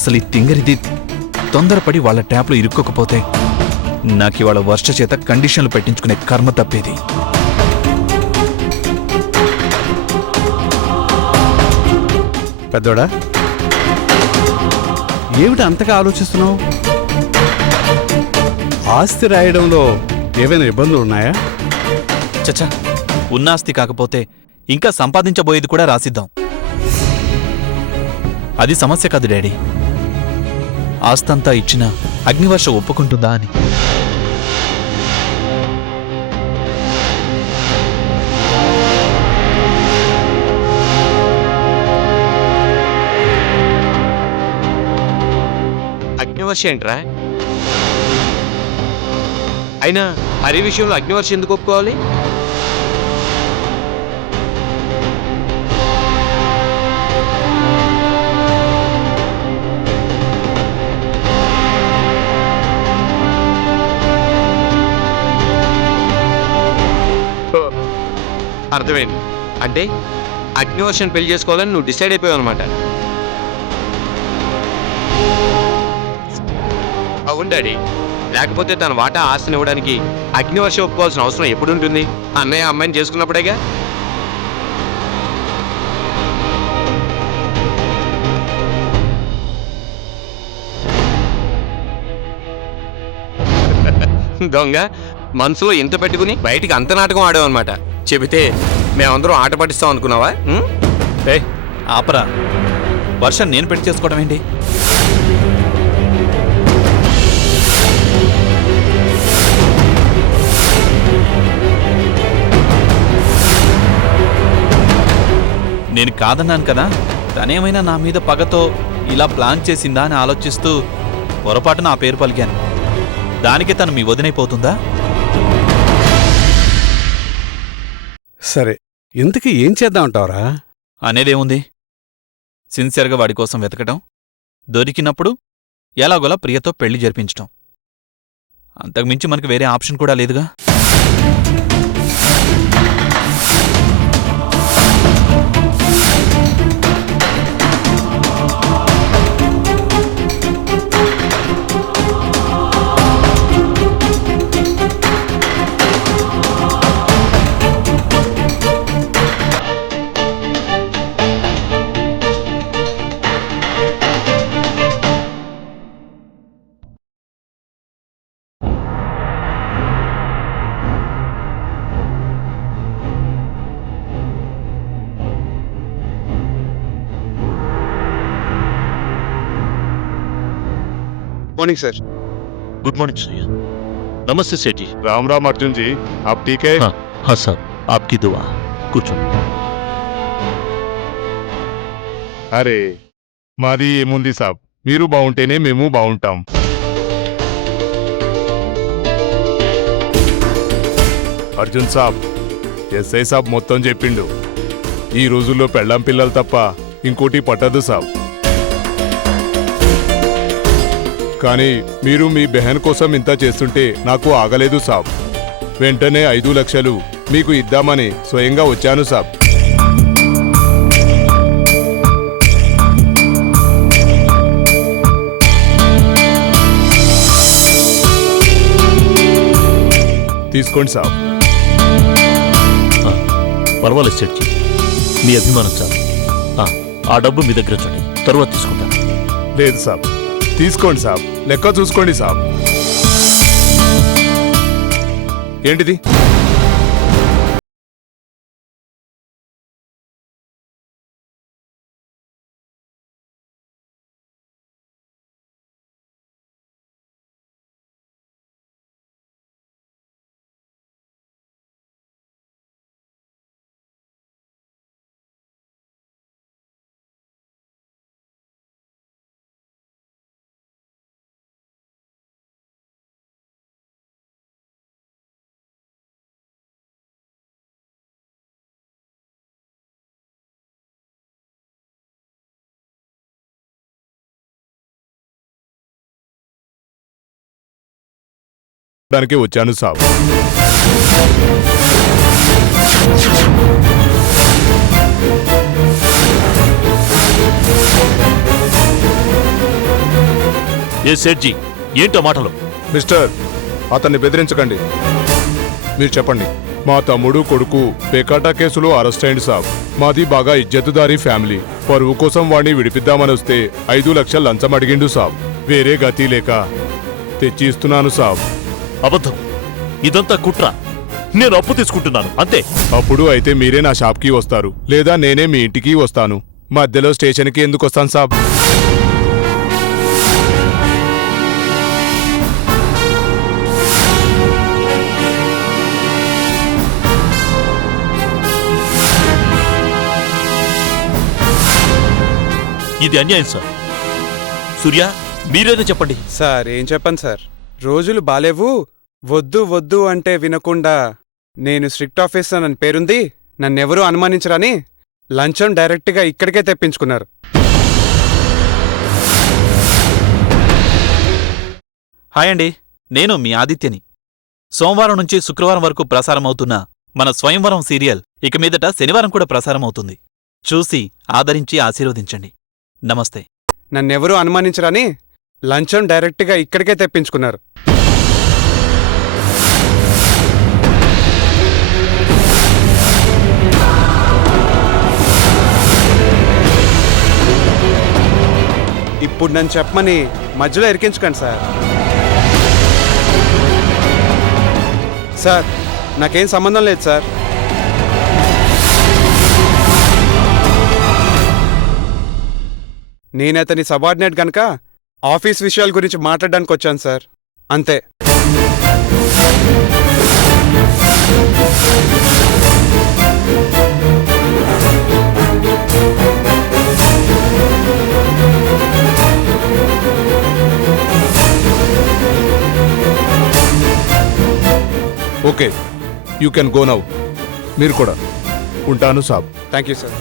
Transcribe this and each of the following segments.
అసలు ఈ తింగరిది తొందరపడి వాళ్ళ ట్యాప్లో ఇరుక్కోకపోతే నాకివాళ వర్ష చేత కండిషన్లు పెట్టించుకునే కర్మ తప్పేది. పెద్దోడా, ఏమిటి అంతగా ఆలోచిస్తున్నావు? ఆస్తి రాయడంలో ఏవైనా ఇబ్బందులు ఉన్నాయా? చచ్చా, ఉన్నాస్తి కాకపోతే ఇంకా సంపాదించబోయేది కూడా రాసిద్దాం. అది సమస్య కాదు డాడీ. ఆస్తంతా ఇచ్చినా అగ్నివర్ష ఒప్పుకుంటుందా అని. అగ్నివర్ష ఏంట్రా? అయినా హరి విషయంలో అగ్నివర్ష ఎందుకు ఒప్పుకోవాలి? అర్థమైంది. అంటే అగ్నివర్షను పెళ్లి చేసుకోవాలని నువ్వు డిసైడ్ అయిపోయావు అనమాట. అవును డాడీ, లేకపోతే తన వాటా ఆస్తిని ఇవ్వడానికి అగ్నివర్ష ఒప్పుకోవాల్సిన అవసరం ఎప్పుడు ఉంటుంది? అన్నయ్య అమ్మాయిని చేసుకున్నప్పుడేగా. దొంగ, మనసులో ఇంత పెట్టుకుని బయటికి అంత నాటకం ఆడావు అనమాట. చెబితే మేమందరం ఆట పట్టిస్తాం అనుకున్నావా? ఆపరా, వర్షం నేను పెళ్లి చేసుకోవడం ఏంటి? నేను కాదన్నాను కదా, తనేమైనా నా మీద పగతో ఇలా ప్లాన్ చేసిందా అని ఆలోచిస్తూ పొరపాటు నా పేరు పలికాను. దానికి తను మీ వదినైపోతుందా? సరే, ఇంతకీ ఏం చేద్దామంటావరా? అనేదేముంది, సిన్సియర్గా వాడి కోసం వెతకటం, దొరికినప్పుడు ఎలాగోలా ప్రియతో పెళ్లి జరిపించటం. అంతకుమించి మనకు వేరే ఆప్షన్ కూడా లేదుగా. Morning sir. Good morning Syed. नमस्ते सेठ जी। राम राम अर्जुन जी, आप ठीक है? हाँ हाँ साहब, आपकी दुआ। కూర్చో। అరే మాది ఏముంది సాబ్, మీరు బాగుంటేనే మేము బాగుంటాం. అర్జున్ సాబ్, ఎస్ఐ సాబ్ మొత్తం చెప్పిండు. ఈ రోజుల్లో పెళ్ళాం పిల్లలు తప్ప ఇంకోటి పట్టదు సాబ్. కానీ మీరు మీ బెహన్ కోసం ఇంత చేస్తుంటే నాకు ఆగలేదు సాబ్. వెంటనే 5 లక్షలు మీకు ఇద్దామని స్వయంగా వచ్చాను సాబ్. తీసుకోండి సాబ్. పర్వాలేదు సెట్ జీ, మీ అభిమానం చాలు. ఆ డబ్బు మీ దగ్గర చూడండి, తరువాత తీసుకుంటాను. లేదు సాబ్, తీసుకోండి సాబ్, లెక్క చూసుకోండి సాబ్. ఏంటిది? దానికి వచ్చాను సాబ్. ఏ సేట్జీ ఏంటో మాటలు? మిస్టర్, అతన్ని బెదిరించకండి. మీరు చెప్పండి. మా తమ్ముడు కొడుకు పేకాటా కేసులో అరెస్ట్ అయింది సాబ్. మాది బాగా ఇజ్జతుదారీ ఫ్యామిలీ. పరువు కోసం వాడిని విడిపిద్దామని వస్తే 5 లక్షలు లంచం అడిగిండు సాబ్. వేరే గతి లేక తెచ్చి ఇస్తున్నాను సాబ్. అబద్ధం. ఇదంతా కుట్ర. నేను అప్పు తీసుకుంటున్నాను అంతే. అప్పుడు అయితే మీరే నా షాప్కి వస్తారు, లేదా నేనే మీ ఇంటికి వస్తాను. మధ్యలో స్టేషన్కి ఎందుకు వస్తాను సాబ్? ఇది అన్యాయం సార్. సూర్య, మీరేదో చెప్పండి. సార్ ఏం చెప్పను సార్, రోజులు బాలేవు. వద్దు వద్దు అంటే వినకుండా నేను స్ట్రిక్ట్ ఆఫీసర్ అని పేరుంది, నన్నెవరూ అనుమానించరని లంచం డైరెక్ట్గా ఇక్కడికే తెప్పించుకున్నారు. హాయ్ అండి, నేను మీ ఆదిత్యని. సోమవారం నుంచి శుక్రవారం వరకు ప్రసారమవుతున్న మన స్వయంవరం సీరియల్ ఇక మీదట శనివారం కూడా ప్రసారమవుతుంది. చూసి ఆదరించి ఆశీర్వదించండి. నమస్తే. నన్నెవరూ అనుమానించరని లంచం డైరెక్ట్గా ఇక్కడికే తెప్పించుకున్నారు. ఇప్పుడు నన్ను చెప్పమని మధ్యలో ఇరికించుకోండి సార్. సార్ నాకేం సంబంధం లేదు సార్. నేనతని సబార్డినేట్ గనక ఆఫీస్ విషయాల గురించి మాట్లాడడానికి వచ్చాను సార్, అంతే. Okay, you can go now. మీరు కూడా. ఉంటాను సాబ్. Thank you sir.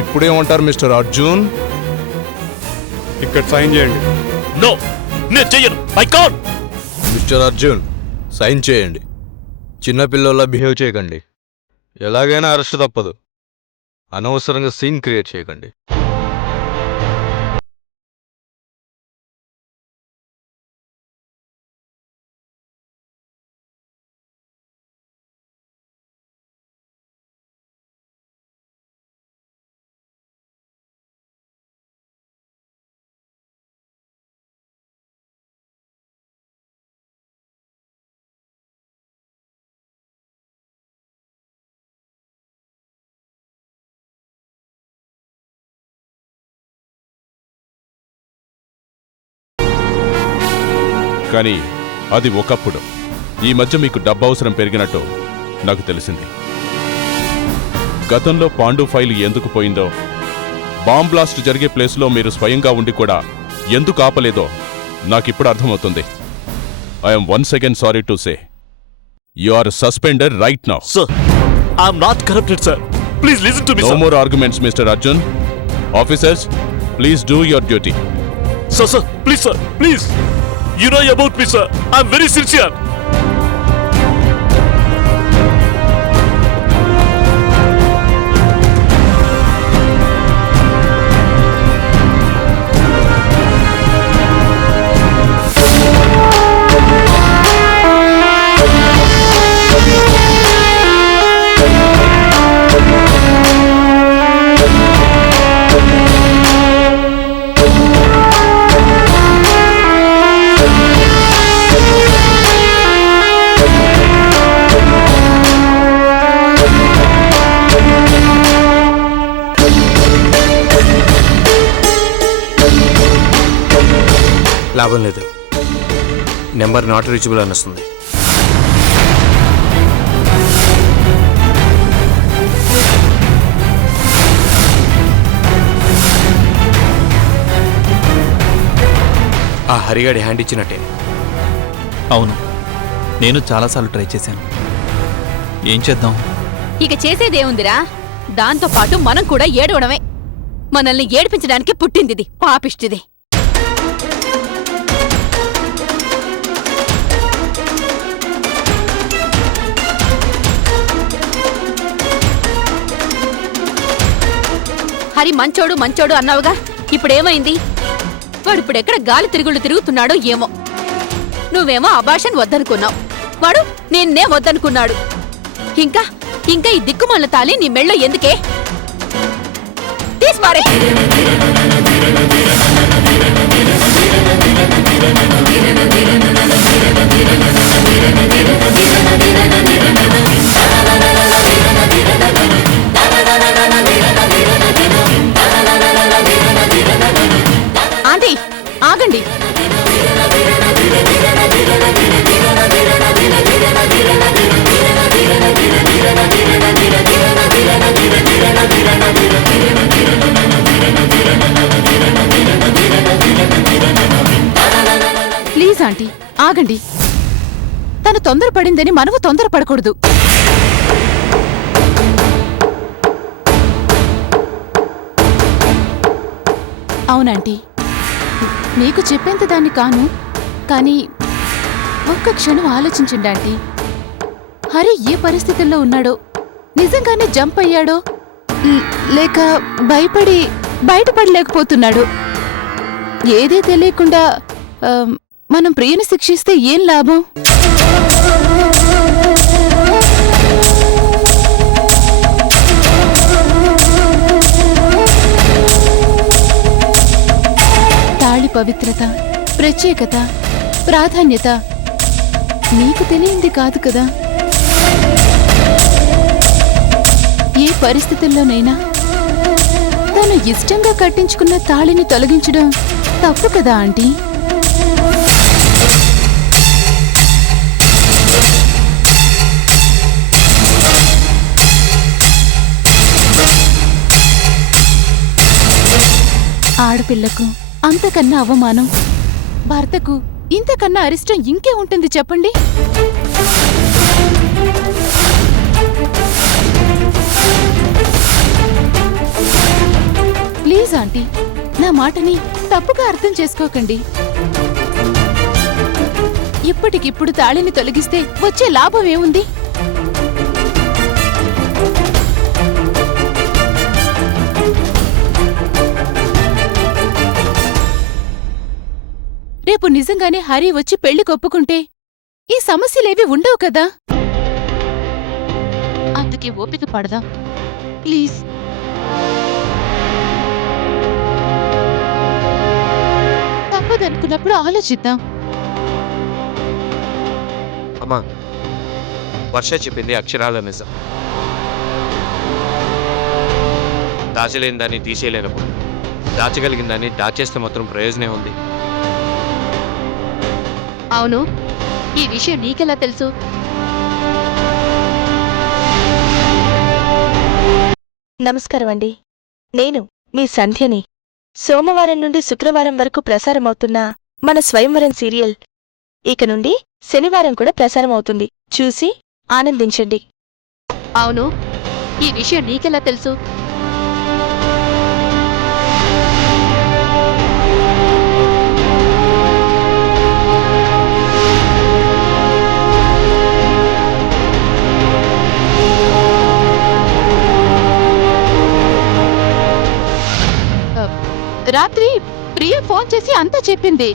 ఇప్పుడేమంటారు మిస్టర్ అర్జున్? ఇక్కడ సైన్ చేయండి. నో, నేను చెయ్యను. I can't. Mister Arjun, sign చేయండి. చిన్నపిల్లల్లా బిహేవ్ చేయకండి. ఎలాగైనా అరెస్ట్ తప్పదు. అనవసరంగా సీన్ క్రియేట్ చేయకండి. కానీ అది ఒకప్పుడు. ఈ మధ్య మీకు డబ్బు అవసరం పెరిగినట్టు నాకు తెలిసింది. గతంలో పాండు ఫైల్ ఎందుకు పోయిందో, బాంబ్ బ్లాస్ట్ జరిగే ప్లేస్లో మీరు స్వయంగా ఉండి కూడా ఎందుకు ఆపలేదో నాకిప్పుడు అర్థమవుతుంది. I'm once again sorry to say you are suspended right now. Sir, I'm not corrupted sir. Please listen to me. No more arguments mister Arjun. Officers, please do your duty. Sir, please sir, please. You know about me, sir. I'm very sincere. లాభం లేదు. Number not reachable అని వస్తుంది. ఆ హరిగాడి hand ఇచ్చినట్టే. అవును, నేను చాలాసార్లు try చేశాను. ఏం చేద్దాం? ఇక చేసేదేముందిరా, దాంతో పాటు మనం కూడా ఏడవడమే. మనల్ని ఏడిపించడానికి పుట్టిందిది, పాపిష్టిది. హరి మంచోడు మంచోడు అన్నావుగా, ఇప్పుడేమైంది? వాడు ఇప్పుడెక్కడ గాలి తిరుగుళ్ళు తిరుగుతున్నాడో ఏమో. నువ్వేమో అబార్షన్ వద్దనుకున్నావు, వాడు నిన్నే వద్దనుకున్నాడు. ఇంకా ఇంకా ఈ దిక్కుమాల తాళి నీ మెళ్ళో ఎందుకే? తీసిపారే. ఆంటీ ఆగండి. ప్లీజ్ ఆంటీ ఆగండి. తను తొందరపడిందని మనము తొందరపడకూడదు. అవునంటీ, మీకు చెప్పేంత దాన్ని కాను, కానీ ఒక్క క్షణం ఆలోచించండి ఆంటీ. హరి ఏ పరిస్థితుల్లో ఉన్నాడో, నిజంగానే జంప్ అయ్యాడో లేక భయపడి బయటపడలేకపోతున్నాడో. ఏదే తెలియకుండా మనం ప్రియని శిక్షిస్తే ఏం లాభం? తాళి పవిత్రత, ప్రత్యేకత, ప్రాధాన్యత మీకు తెలియంది కాదు కదా. ఏ పరిస్థితుల్లోనైనా తను ఇష్టంగా కట్టించుకున్న తాళిని తొలగించడం తప్పు కదా ఆంటీ. ఆడపిల్లకు అంతకన్నా అవమానం, భర్తకు ఇంతకన్నా అరిష్టం ఇంకే ఉంటుంది చెప్పండి. ప్లీజ్ ఆంటీ, నా మాటని తప్పుగా అర్థం చేసుకోకండి. ఇప్పటికిప్పుడు తాళిని తొలగిస్తే వచ్చే లాభం ఏముంది? రేపు నిజంగానే హరి వచ్చి పెళ్లి కొప్పుకుంటే ఈ సమస్యలేవి ఉండవు కదా. అందుకే ఓపిక పడదాం ప్లీజ్. తప్పదనుకున్నప్పుడు ఆలోచిద్దాం. అమ్మా, వర్ష చెప్పింది అక్షరాల నిజం. దాచలేని దాన్ని తీసేయలేనప్పుడు దాచగలిగిన దాన్ని దాచేస్తే మాత్రం ప్రయోజనం ఉంది. అవును, ఈ విషయం నీకెలా తెలుసు? నమస్కారం అండి, నేను మీ సంధ్యని. సోమవారం నుండి శుక్రవారం వరకు ప్రసారమవుతున్న మన స్వయంవరం సీరియల్ ఇక నుండి శనివారం కూడా ప్రసారమవుతుంది. చూసి ఆనందించండి. అవును, ఈ విషయం నీకెలా తెలుసు? రాత్రి ప్రియ ఫోన్ చేసి అంతా చెప్పింది.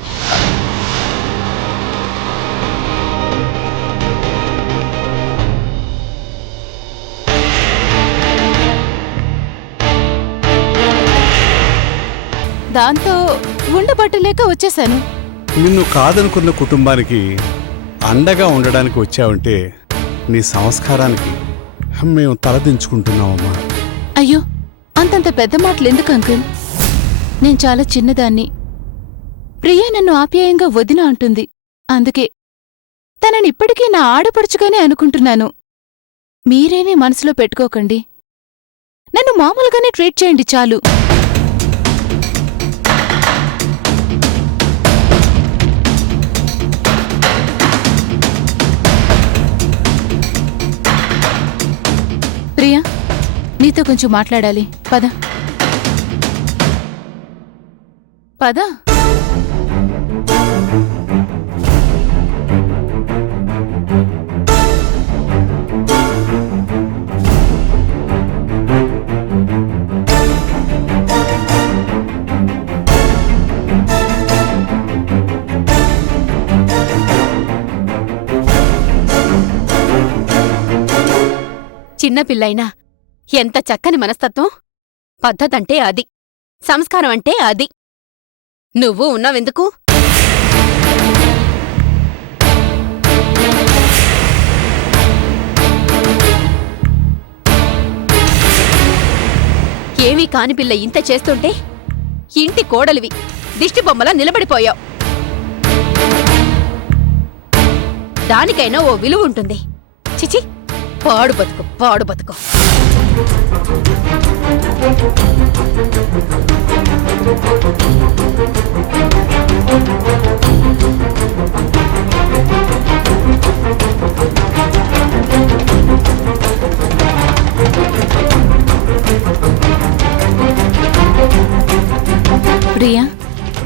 దాంతో ఉండబట్టలేక వచ్చేశాను. నిన్ను కాదనుకున్న కుటుంబానికి అండగా ఉండడానికి వచ్చావంటే నీ సంస్కారానికి మేము తలదించుకుంటున్నామమ్మా. అయ్యో, అంతంత పెద్ద మాటలు ఎందుకు అంకుల్? నేను చాలా చిన్నదాన్ని. ప్రియ నన్ను ఆప్యాయంగా వదిన అంటుంది. అందుకే తననిప్పటికీ నా ఆడపడుచుగానే అనుకుంటున్నాను. మీరేమీ మనసులో పెట్టుకోకండి. నన్ను మామూలుగానే ట్రీట్ చేయండి చాలు. ప్రియా, నీతో కొంచెం మాట్లాడాలి. పద పద. చిన్నపిల్లైనా ఎంత చక్కని మనస్తత్వం. పద్ధతంటే అది, సంస్కారం అంటే అది. నువ్వు ఉన్నావెందుకు? ఏమీ కాని పిల్ల ఇంత చేస్తుంటే ఇంటి కోడలివి దిష్టిబొమ్మలా నిలబడిపోయావు. దానికైనా ఓ విలువ ఉంటుంది. చిచి, పాడు బతుకు, పాడు బతుకు. ప్రియా,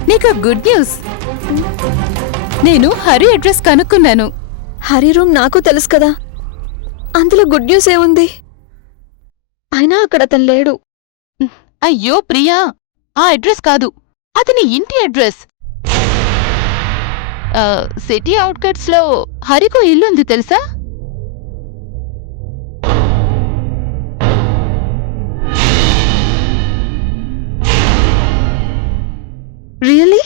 నీకు గుడ్ న్యూస్. నేను హరి అడ్రస్ కనుక్కున్నాను. హరి రూమ్ నాకు తెలుసు కదా, అందులో గుడ్ న్యూస్ ఏముంది? అయినా అక్కడ అతను లేడు. అయ్యో ప్రియా, ఆ అడ్రస్ కాదు, అతని ఇంటి అడ్రస్. సిటీ అవుట్కట్స్ లో హరికు ఇల్లుంది తెలుసా? రియల్లీ?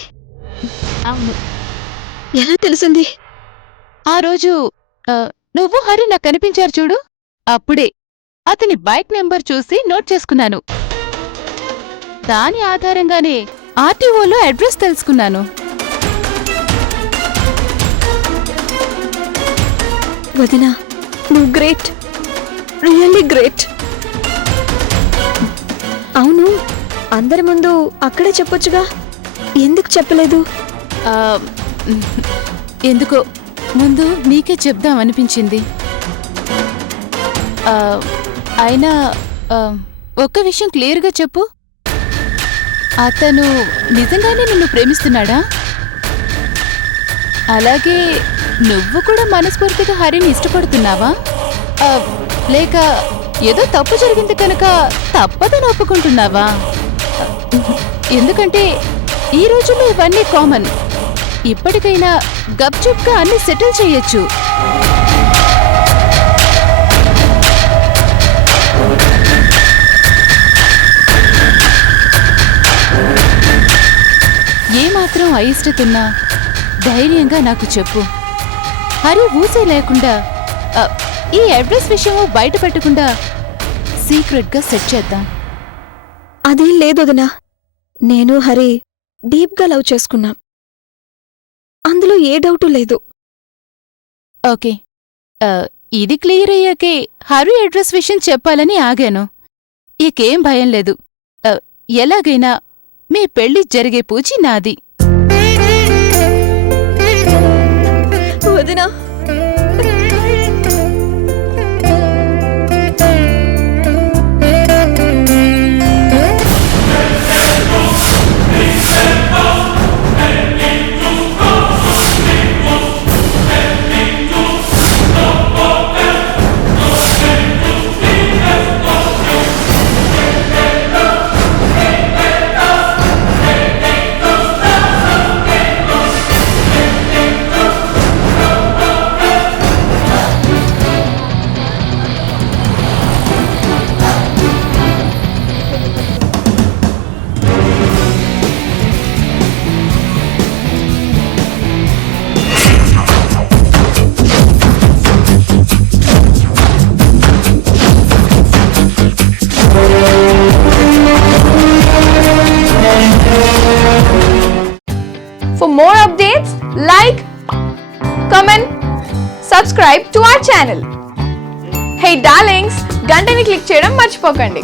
అవును. ఎలా తెలిసింది? ఆ రోజు నువ్వు హరి నాకు కనిపించారు చూడు, అప్పుడే అతని బైక్ నెంబర్ చూసి నోట్ చేసుకున్నాను. దాని ఆధారంగానే ఆర్టీఓలో అడ్రస్ తెలుసుకున్నాను. వదినా, నువ్వు గ్రేట్, రియల్లీ గ్రేట్. అవును, అందరి ముందు అక్కడే చెప్పొచ్చుగా, ఎందుకు చెప్పలేదు? ఎందుకో ముందు నీకే చెప్దామనిపించింది. అయినా ఒక్క విషయం క్లియర్గా చెప్పు, అతను నిజంగానే నిన్ను ప్రేమిస్తున్నాడా? అలాగే నువ్వు కూడా మనస్ఫూర్తిగా హరిని ఇష్టపడుతున్నావా? లేక ఏదో తప్పు జరిగింది కనుక తప్పదని ఒప్పుకుంటున్నావా? ఎందుకంటే ఈ రోజుల్లో ఇవన్నీ కామన్. ఇప్పటికైనా గప్చుప్గా అన్ని సెటిల్ చేయొచ్చు. ఏమాత్రం అయిష్టతున్నా ధైర్యంగా నాకు చెప్పు. హరి ఊసే లేకుండా ఈ అడ్రస్ విషయము బయట పెట్టకుండా సీక్రెట్గా సెట్ చేద్దాం. అదేం లేదు వదినా, నేను హరి డీప్గా లవ్ చేసుకున్నాం, అందులో ఏ డౌటు లేదు. ఓకే, ఇది క్లియర్ అయ్యాకే హరి అడ్రస్ విషయం చెప్పాలని ఆగాను. ఇకేం భయం లేదు. ఎలాగైనా మీ పెళ్లి జరిగే పూచి నాది. వదినా, For more updates, like, comment, subscribe to our channel. Hey darlings, గంటని click చేయడం మర్చిపోకండి.